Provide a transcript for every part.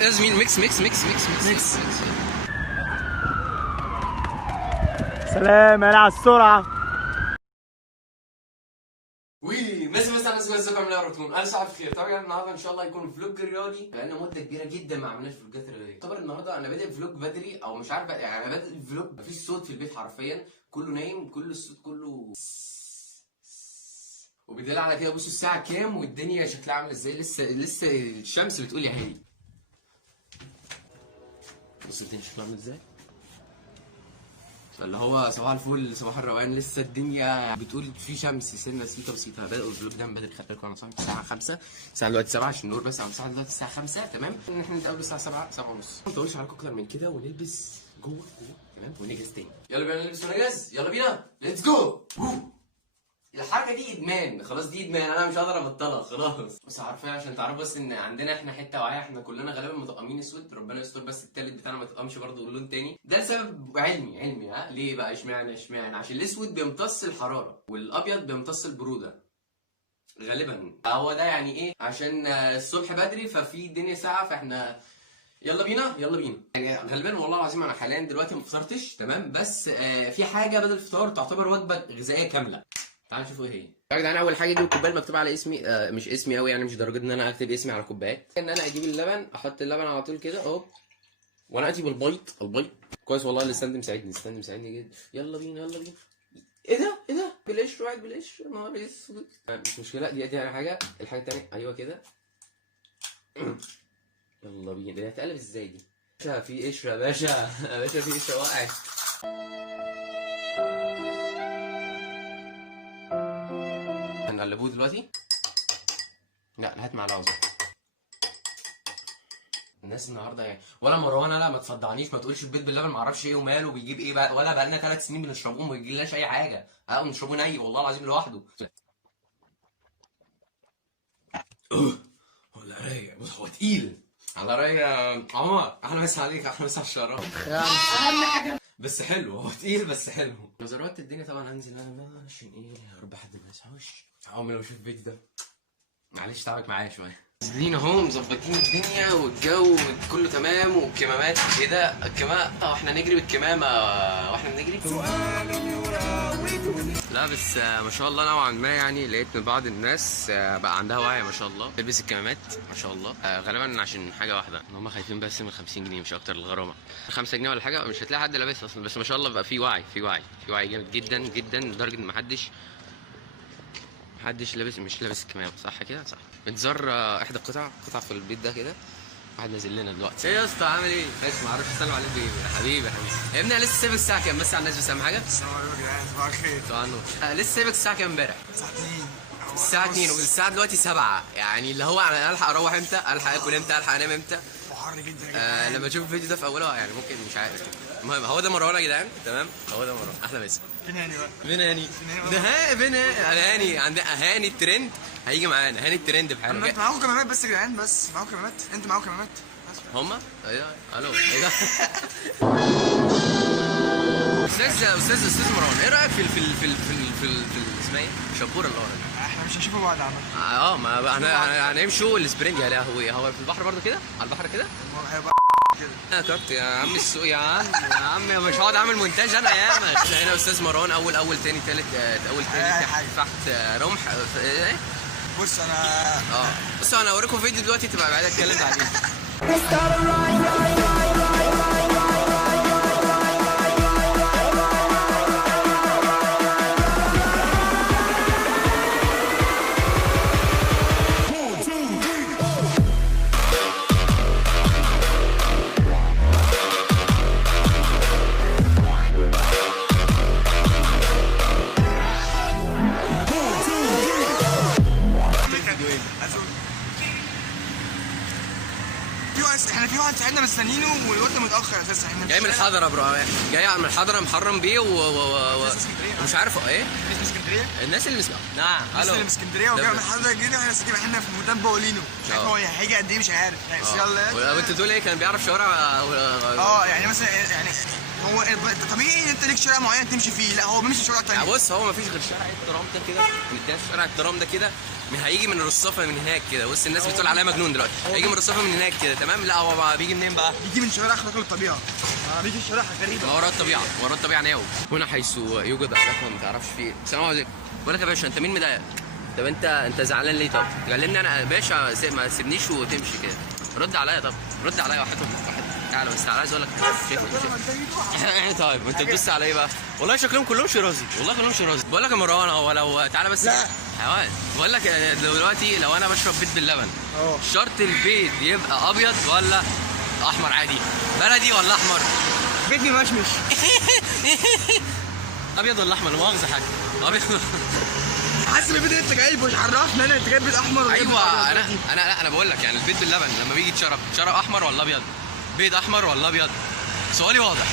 يا زميل ميكس ميكس ميكس ميكس ميكس. سلام يا على السرعه. وي مسا ازيكم عاملين ايه يا روتون؟ انا سعد بخير. طبعا النهارده ان شاء الله هيكون فلوج رياضي، بقالنا مده كبيره جدا ما عملناش فلوجات رياضيه. طبعا النهارده انا بادئ فلوج بدري، او مش عارف يعني انا بادئ الفلوج مفيش صوت في البيت حرفيا، كله نايم، كل الصوت كله وبالدليل على كده بصوا الساعه كام والدنيا شكلها عامل ازاي. لسه الشمس بتقول يا هادي. بصوا الدنيا شكلها عامل ازاي، اللي هو صباح الفل صباح الروقان. لسه الدنيا بتقول في شمس سنه بسيطه بسيطه. بدأوا الفلوج ده من بدري، خدت بالكم انا صاحي الساعه 5، الساعه دلوقتي 7 عشان النور بس، الساعه دلوقتي الساعه 5 تمام. احنا نتقابل الساعه 7 7 ونص. ما نطولش عليكم اكتر من كده ونلبس جوه تمام ونجهز تاني. يلا بينا نلبس ونجهز، يلا بينا ليتس جو. الحركه دي ادمان، خلاص دي ادمان، انا مش قادر ابطلها خلاص. بس عارفين عشان تعرفوا بس ان عندنا احنا حته وعيه، احنا كلنا غالبا مطقمين اسود، ربنا يستر بس التالت بتاعنا ما يتقمش برضه لون تاني. ده لسبب علمي ها. ليه بقى؟ اشمعنى عشان الاسود بيمتص الحراره والابيض بيمتص البروده غالبا. هو ده يعني ايه؟ عشان الصبح بدري ففي الدنيا ساقعه، فاحنا يلا بينا يعني غالبا والله العظيم انا حاليا دلوقتي ما فطرتش تمام، بس في حاجه بدل الفطار تعتبر وجبه غذائيه كامله. تعالوا نشوفوا ايه هي. يا جدعان اول حاجه اجيب الكوبايه المكتوب على اسمي، مش اسمي قوي يعني، مش درجه ان انا اكتب اسمي على كوبايات، ان انا اجيب اللبن، احط اللبن على طول كده اهو، وانا اتي بالبيض كويس والله. الاستاند مساعدني جدا. يلا بينا ايه ده بالقشر، واحد بالقشر، نهار اسود. مش مشكله، دي على حاجه. الحاجه الثانيه ايوه كده. يلا بينا. دي هتقلب ازاي دي؟ باشا في قشره يا باشا يا باشا في قشره وقعت. هنقلبوه دلوقتي. لا هات معلقه صغيره. الناس النهارده يعني ولا مروان، لا ما تصدعنيش، ما تقولش البيض باللبن ما اعرفش ايه وماله بيجيب ايه بقى، ولا بقالنا 3 سنين بنشربوه ما بيجيلناش اي حاجه. بنشربوه ني والله العظيم لوحده. ولا رايق، بص هو تقيل على رايق. عمر احلى مسا عليك، احلى مسا على الشراب بس حلو، هو تقيل بس حلو. لو زرقت الدنيا طبعا هنزل انا عشان ايه، يا رب حد ما يسعوش. عمر لو شوف الفيديو ده معلش تعبك معايا شويه. نازلين اهو مظبطين الدنيا والجو كله تمام، والكمامات ايه ده الكمامه، احنا نجري بالكمامه واحنا بنجري. لا بس ما شاء الله نوعا ما يعني، لقيت من بعض الناس بقى عندها وعي ما شاء الله تلبس الكمامات ما شاء الله. غالبا عشان حاجه واحده، ان هم خايفين بس من 50 جنيه مش اكتر الغرامه. 5 جنيه ولا حاجه مش هتلاقي حد لابسها اصلا، بس ما شاء الله بقى في وعي جامد جدا لدرجه ان محدش لابس، مش لابس الكمامه صح كده صح. بنزار احدى قطع في البيت ده كده. واحد نازل لنا دلوقتي. ايه يا اسطى عامل ايه؟ ماشي ما اعرفش اسلم عليك بايه يا حبيبي يا ابني. انا لسه سايبك الساعه كام بس على الناس، بس اهم حاجه السلام عليكم يا جدعان، صباح الخير. صباح النور. لسه سايبك الساعه كام امبارح؟ الساعه 2 والساعه دلوقتي 7، يعني اللي هو انا الحق اروح امتى؟ الحق اكل امتى؟ الحق انام امتى؟ وحر جدا يا جدعان. لما اشوف الفيديو ده في اوله يعني ممكن مش عارف. المهم هو ده مروان يا جدعان تمام، هو ده مروان. احلى مسا. فين هاني بقى؟ فين هاني؟ فين هاني؟ عندنا هاني الترند هيجي معانا، هاني الترند بحاله. انتوا معاكم كمامات بس يا جدعان، بس معاكم كمامات، انتوا معاكم كمامات هما؟ ايه الو ايه ده؟ استاذ مروان، ايه رايك في اسمها ايه؟ الشبوره اللي ورا؟ احنا مش هنشوفوا بعض عامة. ما احنا هنمشوا السبرينج. يا لهوي هو في البحر برضه كده؟ على البحر كده؟ هيبقى يا كابتن يا عم السوق يا عم مش هقعد اعمل مونتاج انا ياما. احنا هنا استاذ مروان اول تاني تالت تحت رمح ايه؟ بص انا بص انا اوريكم فيديو دلوقتي تبقى بعد اتكلم عليه. احنا في واحد صاحبنا مستنيينه والوقت متاخر اساسا. احنا جاي من الحضره برو، جاي من الحضره محرم بيه ومش عارف ايه الناس من اسكندريه. الناس اللي نعم الناس اللي من اسكندريه وجاي من الحضره جينا واحنا ساكنين احنا في ميدان باولينو. مش عارف هو هيجي قد ايه مش عارف. بس يلا وانت تقول ايه كان بيعرف شوارع يعني مثلا يعني هو طبيعي ان انت ليك شارع معين تمشي فيه، لا هو بيمشي شارع تاني. بص هو مفيش غير شارع الترام ده كده، مدينا شارع الترام ده كده، هيجي من الرصافه من هناك كده. بص الناس بتقول عليا مجنون دلوقتي، هيجي من الرصافه من هناك كده تمام. لا هو بقى بيجي منين بقى؟ بيجي من شوارع خارقه للطبيعه، بيجي شوارع غريبه وراء الطبيعه، وراء الطبيعه ناو. هنا حيث يوجد علاقه ما تعرفش في ايه. السلام عليكم. بقول لك يا باشا، انت مين مضايقك؟ طب انت زعلان ليه؟ طب كلمني انا يا باشا، ما تسيبنيش وتمشي كده. رد عليا، طب رد عليا واحد. تعالى بس، تعالى عايز اقول لك حاجه. طيب انت بتبص على ايه بقى؟ والله شكلهم كلهم شرازي، والله كلهم شرازي. بقول لك يا مروان، هو لو تعالى بس. لا حيوان. بقول لك دلوقتي لو انا بشرب بيض باللبن، شرط البيض يبقى ابيض ولا احمر عادي؟ بلدي ولا احمر؟ بيت مشمش. ابيض ولا احمر؟ لا مؤاخذه حاجه. ابيض. حاسس البيت انت جايبه، مش عرفنا انا انت جايب بيت احمر ولا ايوه انا بقول لك يعني البيض باللبن لما بيجي يتشرب احمر ولا ابيض؟ بيض احمر ولا ابيض؟ سؤالي واضح.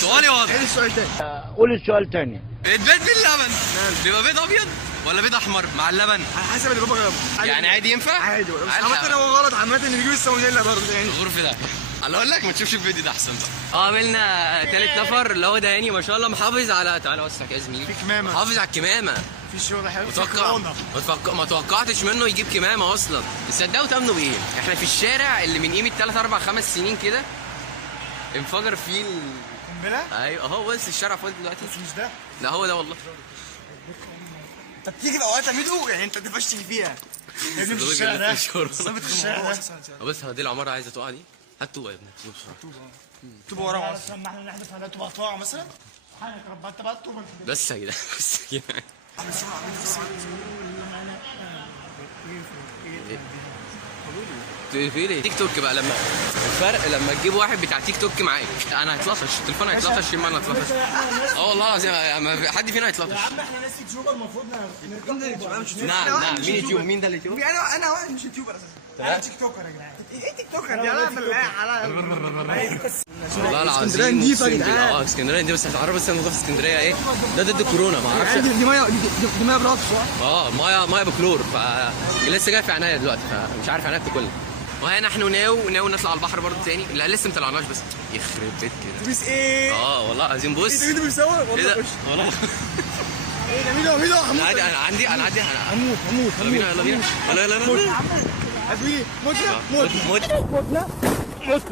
سؤالي واضح. عيد السؤال تاني. قول السؤال تاني. البيض باللبن بيبقى بيض ابيض ولا بيض احمر مع اللبن؟ على حسب اللي بابا جابه. يعني عادي ينفع؟ عادي. بس عامة هو غلط عامة ان بيجيب السالمونيلا برضه يعني. غرفة ده. انا اقول لك ما تشوفش الفيديو ده احسن بقى. قابلنا تالت نفر اللي هو دهاني، ما شاء الله محافظ على، تعالى وسع يا زميلي. في كمامة. محافظ على الكمامة. في شغل حلو. ما توقعتش منه يجيب كمامة اصلا. تصدقوا تامنوا بايه؟ احنا في الشارع اللي من قيمة 3 4 5 سنين كده انفجر فيه قنبلة؟ ايوه اهو. بص الشارع فاضي دلوقتي. بس مش ده. لا هو ده والله. انت بتيجي في اوقات ميدو يعني انت تفشتي فيها. يا ابني في الشارع ده. ثابت في الشارع ده. بص دي العمارة عايزة تقع دي. هات طوبة يا ابني. طوبة ورا سمحنا نحدث على طوبة تقع مثلا؟ حالك رب انت بقى طوبة. بس يا جدعان، بس يا جدعان. في ليه؟ تيك توك بقى، لما الفرق لما تجيب واحد بتاع تيك توك معاك، انا هيتلطش التليفون، هيتلطش يما انا هتلطش. والله العظيم ما حد فينا هيتلطش. يا عم احنا ناس يوتيوبر المفروض نعم مين يوتيوب؟ مين ده اللي يوتيوب؟ انا واحد مش يوتيوبر اساسا. انا تيك توكر يا جدعان. ايه تيك توكر؟ يا بالله على والله العظيم اسكندريه نضيفه يا جدعان. اسكندريه دي بس هتعرف بس نضيف اسكندريه ايه؟ ده ضد الكورونا ما اعرفش. دي ميه برافو صح؟ ميه بكلور، لسه جاي في عناية دلوقتي فمش عارف عناية كلها. وهنا نحن ناوي نطلع على البحر برضه تاني. لا لسه ما طلعناش بس يخرب بيت كده. بس ايه؟ والله العظيم. بص ايه ده بيصور ايه ده؟ والله ايه ده؟ ميدو انا عندي هموت يلا بينا يلا عزوي موتنا يا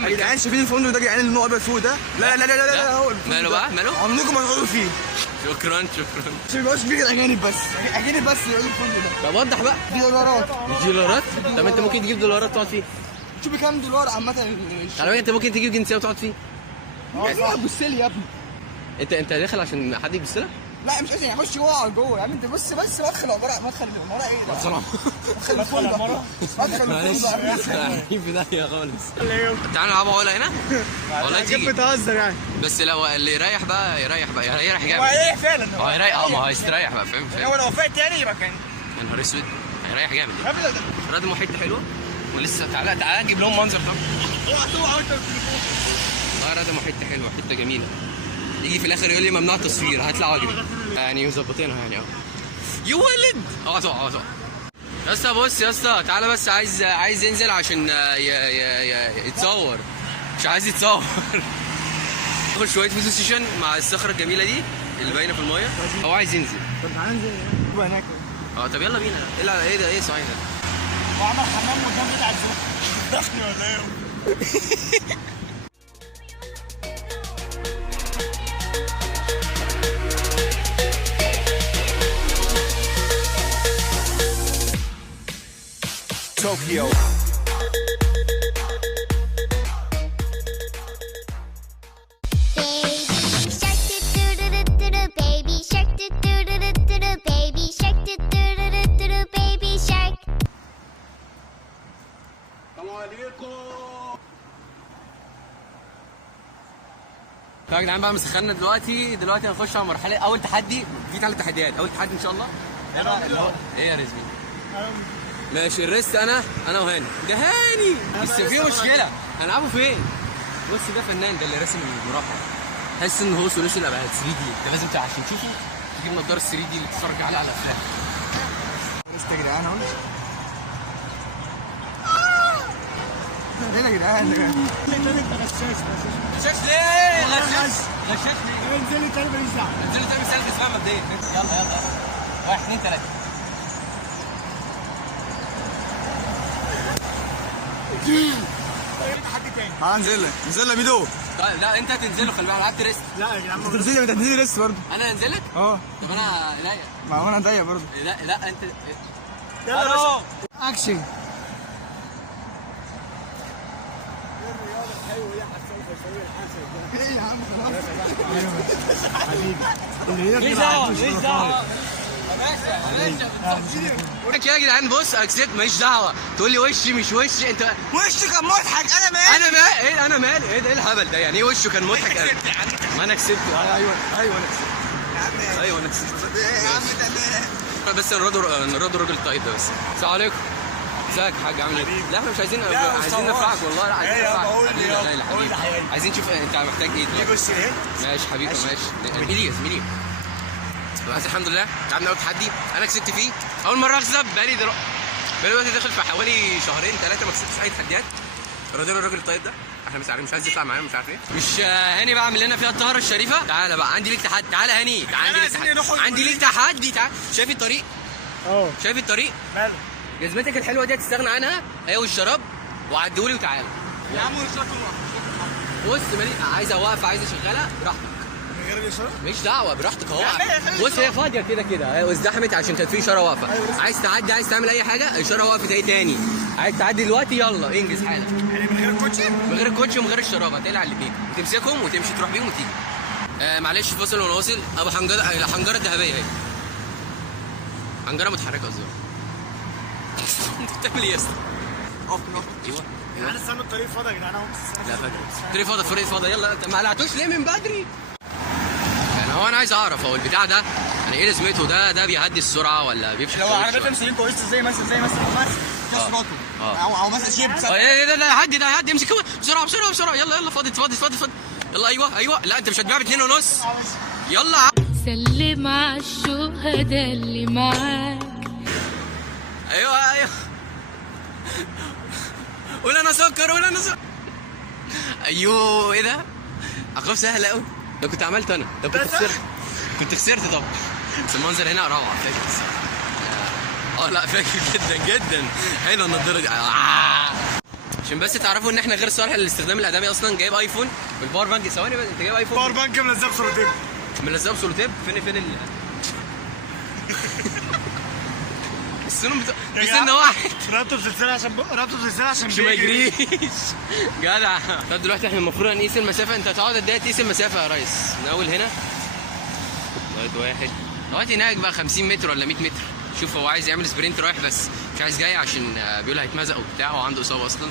يا جدعان شايفين الفندق ده يا جدعان اللي هو ابيض فوق ده؟ لا هو ماله بقى ماله؟ عمركم ما تقعدوا فيه. شكرا عشان ما يبقاش بيجي الاجانب بس، اجانب بس اللي يقعدوا الفندق ده. طب وضح بقى. دولارات. طب انت ممكن تجيب دولارات تقعد فيه. شوف بكام دولار عامة. على فكرة انت ممكن تجيب جنسية وتقعد فيه. يعني بص لي يا ابني. انت داخل عشان حد يبص لك؟ لا مش عايز اخش جوه على جوه يا عم. انت بص بس مدخل عباره مدخل ايه ده؟ مدخل الفندق. في داهية خالص. تعالى نلعبوا عقلة هنا. والله تيجي بتهزر يعني. بس لو اللي يريح بقى يريح جامد. هو هيريح فعلا. هو هيريح ما هو هيستريح بقى فاهم. هو لو فات تاني يبقى كان يا نهار اسود هيريح جامد. راد محيط حلوة ولسه. تعالى نجيب لهم منظر طب. راد محيط حلوة، حتة جميلة. يجي في الاخر يقول لي ممنوع التصوير، هطلع واجري يعني مظبطينها يعني يا ولد. تقع يا اسطى. بص يا اسطى تعالى بس، عايز ينزل عشان يتصور، مش عايز يتصور. ناخد شويه فوتو سيشن مع الصخره الجميله دي اللي باينه في المايه. هو عايز ينزل. طب تعالى ننزل هناك. طب يلا بينا. ايه ده؟ ايه صحيح ده؟ وعمل حمام قدام بتاع الزوق. دخني ولا ايه؟ طوكيو. يا جدعان بقى مسخنا دلوقتي هنخش على مرحله اول تحدي. في 3 تحديات. اول تحدي ان شاء الله ايه يا رزمي؟ ماشي الريست انا وهاني. ده هاني بس في مشكله هنلعبه فين؟ بص ده فنان، ده اللي راسم المربع. تحس ان هو سوليوشن بقى 3 دي. ده لازم عشان تشوفه تجيب نضاره 3 دي اللي تتفرج عليها على الافلام. ريست يا جدعان اهو. ايه يا جدعان؟ انت غشاش غشاش ليه؟ غشاش ليه؟ انزل لي تاني ماليش دعوه. انزل لي تاني سالك اسمها مبدئيا. يلا 1 2 3. حد تاني. هنزل لك يا ميدو. لا انت هتنزله، خلي بالك لعبت ريست. لا يا جدعان انت بتديني لسه برضه. انا انزل لك؟ اه طب انا ضيق. ما هو انا ضيق برضه. لا انت يلا يا باشا اكشن. ايه يا عم خلاص حبيبي ليش دعوه يا جدعان بص اكسبت ماليش دعوه. تقول لي وشي مش وشي انت. وشه كان مضحك. انا مالي. انا مالي ايه الهبل ده يعني؟ ايه وشه كان مضحك؟ ما انا كسبت. ايوه انا كسبت. ايوه انا كسبت يا عم تمام. بس نرد الراجل الطيب ده بس. السلام عليكم. ازيك يا حاج عامل ايه؟ لا احنا مش عايزين نفعك والله. لا عايزين نفعك. لا حبيبي عايزين نشوف انت محتاج ايه دلوقتي. بص ايه ماشي حبيبي ماشي. زميلي بس الحمد لله لعبنا اول تحدي انا كسبت فيه. اول مره اكسب بقالي دلوقتي داخل في حوالي شهرين 3 ما كسبتش اي تحديات. رضينا الراجل الطيب ده احنا مش عايز يطلع معانا مش عارف ايه. مش هاني بقى عامل لنا فيها الطهاره الشريفه. تعالى بقى عندي ليك تحدي. تعالى هاني عندي ليك تحدي. تعالى. شايف الطريق؟ شايف الطريق؟ ماله جزمتك الحلوه دي هتستغنى عنها هي والشراب وعدهولي وتعالى. يا عم وشك بص عايز اوقف عايز اشغلها براحتك. من غير الاشاره مش دعوه براحتك اهو. بص هي فاضيه كده ازدحمت عشان كانت في اشاره واقفه. عايز تعدي عايز تعمل اي حاجه اشاره وقفت اهي تاني. عايز تعدي دلوقتي يلا انجز حالك. يعني من غير الكوتشي من غير الكوتشي ومن غير الشراب هتقلع الاثنين وتمسكهم وتمشي تروح بيهم وتيجي. معلش فاصل ونواصل. ابو الحنجره الذهبيه اهي. حنجره متحركه قصدي. انت بتعمل ايه يا اسطى؟ ايوه انا استنى الطريق فاضي يا جدعان اهو. لا فاكر الطريق فاضي يلا. انت ما قلعتوش ليه من بدري؟ يعني هو انا عايز اعرف هو البتاع ده يعني ايه لازمته؟ ده بيهدي السرعه ولا بيفشل؟ لو عربيات مسؤولين كويسه زي مثلا كاس روتو او مثلا شيب. ده هيهدي امسك بسرعه يلا فاضي يلا ايوه. لا انت مش هتبيع ب2.5 يلا. سلم على الشهداء اللي معاك. ايوه قول انا سكر. ايوه ايه ده؟ عقاب سهل قوي. لو كنت عملت انا لو كنت خسرت طبعا. بس المنظر هنا روعه فاكر. لا فاكر جدا حلوه النضاره دي. عشان بس تعرفوا ان احنا غير صالح للاستخدام الادمي اصلا. جايب ايفون بالباور بانك. ثواني بس انت جايب ايفون باور بانك ملزقه بسولوتيب. فين السنون بسن واحد. ربطه بسلسله عشان مش ما يجريش جدع. طب دلوقتي احنا المفروض نقيس المسافه. انت هتقعد قد ايه تقيس المسافه يا ريس؟ من اول هنا لغايه هناك بقى 50 متر ولا 100 متر. شوف هو عايز يعمل سبرنت رايح بس مش عايز جاي عشان بيقول هيتمزق وبتاع وعنده اصابه اصلا.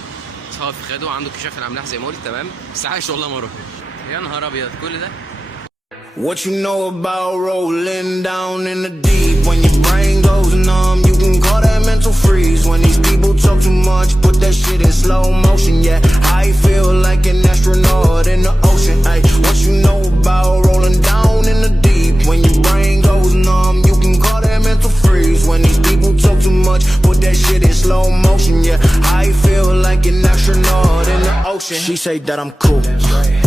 هو في خده وعنده كشاف الاملاح زي ما قلت تمام. بس عايش والله مره. يا نهار ابيض كل ده. What you know about rolling down in the deep? When your brain goes numb, you can call that mental freeze. When these people talk too much, put that shit in slow motion. Yeah, I feel like an astronaut in the ocean. Ay, what you know about rolling down in the deep? When your brain goes numb, you can call that mental freeze. When these people talk too much, put that shit in slow motion. Yeah, I feel like an astronaut in the ocean. She say that I'm cool.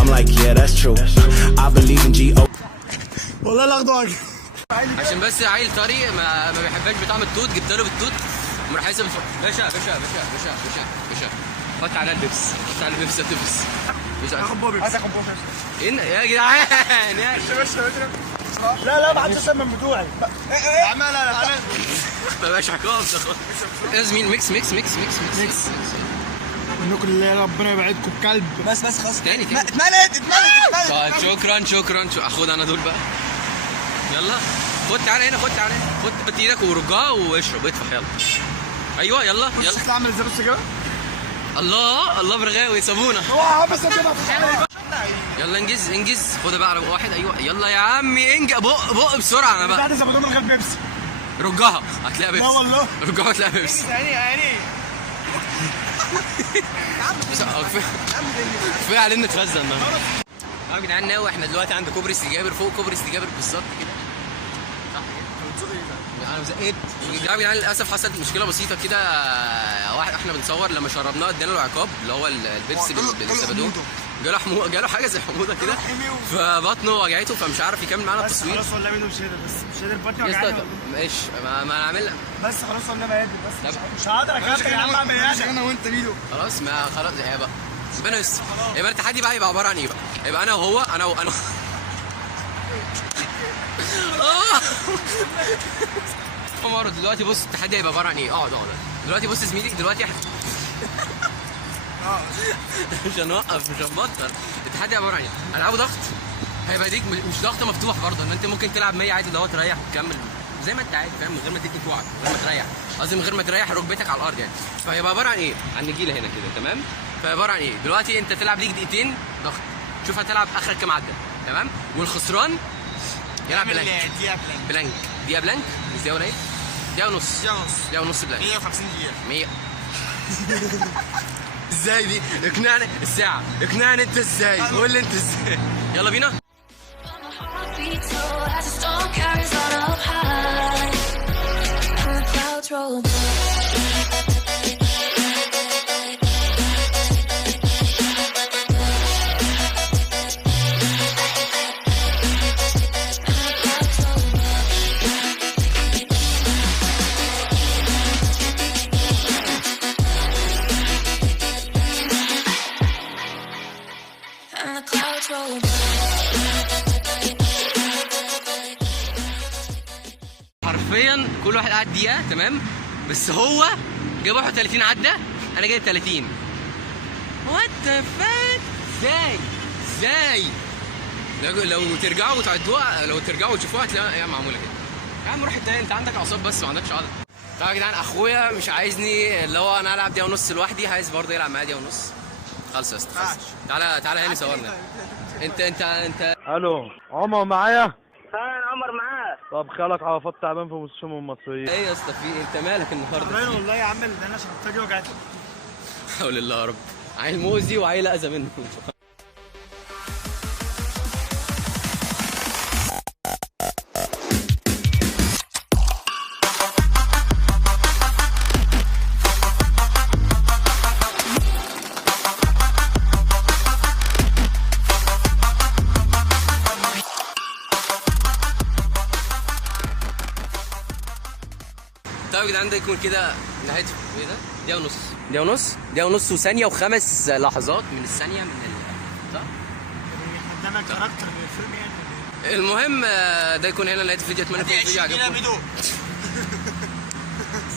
I'm like, yeah, that's true. I believe in G.O. والله لا اخده عشان بس عيل طري ما بيحبهاش بطعم التوت. جبت له بالتوت وراح حاسب باشا حط على البيبس اخد بوبي عايز اخد بوبي يا جدعان لا ما حدش من بتوعي يا عم. لا ما بقاش حكايه لازم ميكس منكم اللي ربنا يبعدكم بكلب. بس خلاص تاني اتملت. شكرا اخد انا دول بقى. يلا خد تعالى هنا. خد ايدك ورجها واشرب اطفح يلا. ايوه يلا شكلها عامل زي السجاره. الله برغاوي صابونه. اوعى بس اجيبها في حالي. يلا انجز خدها بقى على بق واحد. ايوه يلا يا عمي بق بسرعه. انا بقى بعد زبادو من غير بيبسي. رجها هتلاقيها بيبسي. لا والله رجها هتلاقيها بيبسي. عيني كفايه علينا نتغذى النهارده. يا جدعان ناوي احنا دلوقتي عند كوبري سيدي جابر. فوق كوبري سيدي جابر بالظبط كده صح كده. انا زقيت يا جدعان. للاسف حصلت مشكله بسيطه كده. واحد احنا بنصور لما شربناه ادينا له عقاب اللي هو البيبسي بالزبادو. جاله حاجه زي حموضه كده فبطنه وجعته فمش عارف يكمل معانا التصوير. خلاص والله ميدو مش قادر، بس مش قادر بطني وجعاني. ماشي ما انا عامل بس خلاص والله ما قادر، بس مش هقدر اكمل يا عم اعمل ايه انا وانت ميدو. خلاص ما خلاص يا بقى ربنا يستر. يبقى التحدي بقى يبقى عباره عن ايه بقى؟ يبقى انا وهو انا عمر دلوقتي بص التحدي هيبقى عباره عن ايه؟ اقعد دلوقتي بص يا زميلي دلوقتي مش هنوقف مش هنبطل. التحدي عباره عن ايه؟ العبوا ضغط. هيبقى ديك مش ضغط مفتوح برضه ان انت ممكن تلعب 100 عادي اللي هو تريح وتكمل زي ما انت عايز فاهم، من غير ما تدي كوعك من غير ما تريح، قصدي من غير ما تريح ركبتك على الارض يعني. فهيبقى عباره عن ايه؟ عن نجيله هنا كده تمام؟ فعباره عن ايه؟ دلوقتي انت تلعب ليك دقيقتين ضغط، شوف هتلعب اخرك كام عده تمام؟ والخسران يلعب بلانك. دقيقه بلانك مش دقيقه ولا ايه؟ دقيقه ونص بلانك 150 دقيقه 100 ازاي دي؟ اقنعني الساعه، اقنعني انت ازاي؟ قول لي انت ازاي؟ يلا بينا. حرفيا كل واحد قعد دقيقه تمام، بس هو جاب 31 عده انا جايب 30. وات ذا فاك ازاي لو ترجعوا وتعدوها، لو ترجعوا وتشوفوها هتلاقيها هي معموله كده. يا عم روح اتضايق، انت عندك اعصاب بس ما عندكش عضل. طبعا يا جدعان اخويا مش عايزني اللي هو انا العب دقيقه ونص لوحدي، عايز برضه يلعب معايا دقيقه ونص. خلص يا اسطى تعالى هاني صورنا. انت الو عمر معايا؟ عمر معاه. طب خالك عرفات تعبان في مستشفى المصريين. ايه يا اسطى في ايه؟ انت مالك النهارده؟ تعبان والله يا عم، ده انا شنطتي وجعتني. حول الله يا رب. عيل مؤذي وعيل اذى منه. طيب يا جدعان ده يكون كده نهايه ايه ده؟ دقيقة ونص وثانية و5 لحظات من الثانية من صح؟ قدامك كاركتر من الفيلم يعني. المهم ده يكون هنا نهاية الفيديو. اتمنى يكون الفيديو عجبكم.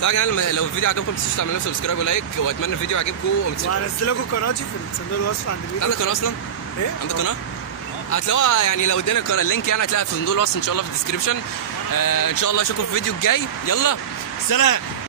طبعا يا جدعان لو الفيديو عجبكم ما تنسوش تعملوا سبسكرايب ولايك، واتمنى الفيديو عجبكم وهنزل لكم قناتي في صندوق الوصف عند الفيديو. عندك قناة اصلا؟ ايه؟ عندك قناة؟ هتلاقوها يعني لو ادينا القناة اللينك يعني هتلاقيها في صندوق الوصف ان شاء الله في الديسكربشن. ان شاء الله اشوفكم في الفيديو الجاي. يلا سلام.